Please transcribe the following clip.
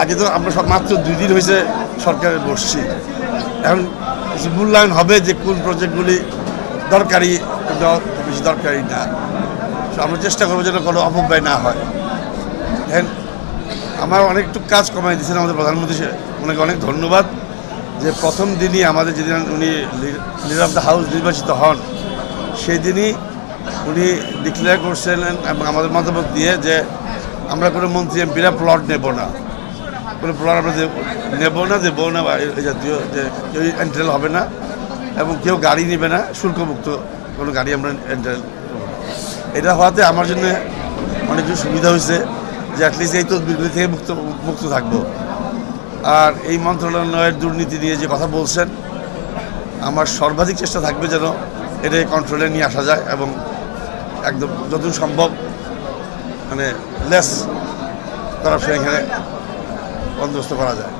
আগে তো আমরা সব মাত্র 2 দিন হয়েছে সরকারে বসছি, এখন কিছু মূল্যায়ন হবে যে কোন প্রজেক্টগুলি দরকারি, বেশি দরকারি না। আমরা চেষ্টা করবো যেন কোনো অপব্যয় না হয়। দেখেন, আমার অনেকটু কাজ কমাই দিয়েছেন আমাদের প্রধানমন্ত্রী, ওনাকে অনেক ধন্যবাদ যে প্রথম দিনই আমাদের যেদিন উনি লিডার অফ দ্য হাউস নির্বাচিত হন সেই দিনই উনি ডিক্লেয়ার করছিলেন এবং আমাদের মতামত দিয়ে যে আমরা কোনো মন্ত্রী এমপিরা প্লট নেব না, কোনো প্লট আমরা দেবো না বা এই জাতীয় যে কেউ এন্ট্রেল হবে না এবং কেউ গাড়ি নেবে না, শুল্কমুক্ত কোনো গাড়ি আমরা এন্ট্রেল। এটা হওয়াতে আমার জন্য অনেক কিছু সুবিধা হয়েছে যে অ্যাটলিস্ট এই তদবিরগুলি থেকে মুক্ত থাকবো। আর এই মন্ত্রণালয়ের দুর্নীতি নিয়ে যে কথা বলছেন, আমার সর্বাধিক চেষ্টা থাকবে যেন এটা কন্ট্রোলে নিয়ে আসা যায় এবং একদম যতদূর সম্ভব মানে লেস করাপশন এখানে বন্দোবস্ত করা যায়।